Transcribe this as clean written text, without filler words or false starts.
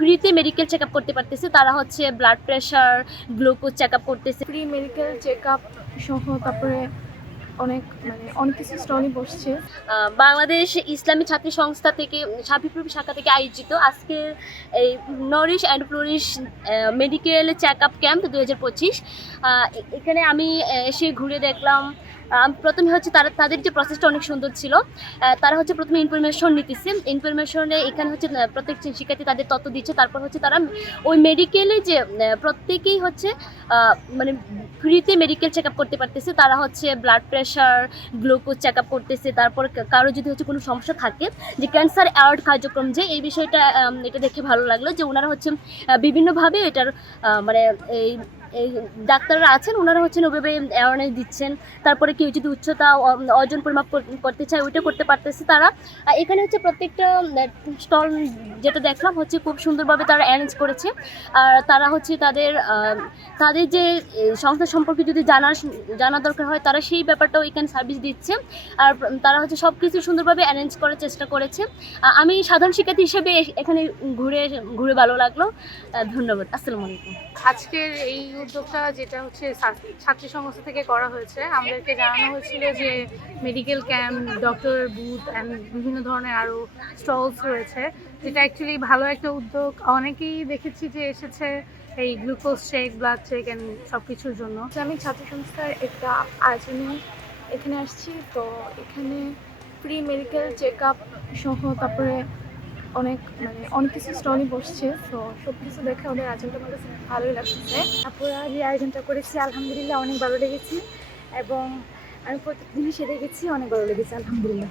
ফ্রিতে medical check up করতে পারতেছে। তারা হচ্ছে blood pressure, glucose check up করতেছে। ফ্রি মেডিকেল চেক আপ সহ তারপরে অনেক কিছু স্টলই বসছে। বাংলাদেশ ইসলামী ছাত্রী সংস্থা থেকে সাবিপ্রবি শাখা থেকে আয়োজিত আজকের এই nourish and flourish medical check up camp 2025। এখানে আমি এসে ঘুরে দেখলাম। প্রথমে হচ্ছে তাদের যে প্রসেসটা অনেক সুন্দর ছিল। তারা হচ্ছে প্রথমে ইনফরমেশন নিতেছে। ইনফরমেশনে এখানে হচ্ছে প্রত্যেক শিক্ষার্থী তাদের তথ্য দিচ্ছে। তারপর হচ্ছে তারা ওই মেডিকেলে যে প্রত্যেকেই হচ্ছে মানে ফ্রিতে মেডিকেল চেক আপ করতে পারতেছে। তারা হচ্ছে blood pressure, glucose check up করতেছে। তারপর কারো যদি হচ্ছে কোনো সমস্যা থাকে, যে ক্যান্সার অ্যাওয়ার্ড কার্যক্রম, যে এই বিষয়টা এটা দেখে ভালো লাগলো যে ওনারা হচ্ছে বিভিন্নভাবে এটার মানে এই এই ডাক্তাররা আছেন, ওনারা হচ্ছেন ওইভাবে অ্যাওয়ারনেস দিচ্ছেন। তারপরে কেউ যদি উচ্চতা ওজন পরিমাপ করতে চায় ওইটা করতে পারতেছে তারা। এখানে হচ্ছে প্রত্যেকটা স্টল যেটা দেখলাম হচ্ছে খুব সুন্দরভাবে তারা অ্যারেঞ্জ করেছে। আর তারা হচ্ছে তাদের যে সংস্থা সম্পর্কে যদি জানা দরকার হয়, তারা সেই ব্যাপারটাও এখানে সার্ভিস দিচ্ছে। আর তারা হচ্ছে সব কিছু সুন্দরভাবে অ্যারেঞ্জ করার চেষ্টা করেছে। আমি সাধারণ শিক্ষার্থী হিসেবে এখানে ঘুরে ভালো লাগলো। ধন্যবাদ। আসসালামু আলাইকুম। আজকের এই উদ্যোগটা যেটা হচ্ছে ছাত্রী সংস্থা থেকে করা হয়েছে, আমাদেরকে জানানো হয়েছিল যে medical camp, doctor booth and বিভিন্ন ধরনের আরও স্টলস রয়েছে, যেটা অ্যাকচুয়ালি ভালো একটা উদ্যোগ। অনেকেই দেখেছি যে এসেছে এই glucose check, blood check and সব কিছুর জন্য। আমি ছাত্র সংস্থার একটা আয়োজনে এখানে আসছি, তো এখানে ফ্রি মেডিকেল চেক আপ সহ তারপরে অনেক কিছু স্টলই বসছে। তো সব কিছু দেখে ওদের আয়োজনটা আমার কাছে ভালোই লাগছে। আপুরা যে আয়োজনটা করেছি আলহামদুলিল্লাহ অনেক ভালো লেগেছে, এবং আমি প্রত্যেক দিনই সেরে গেছি, অনেক ভালো লেগেছে আলহামদুলিল্লাহ।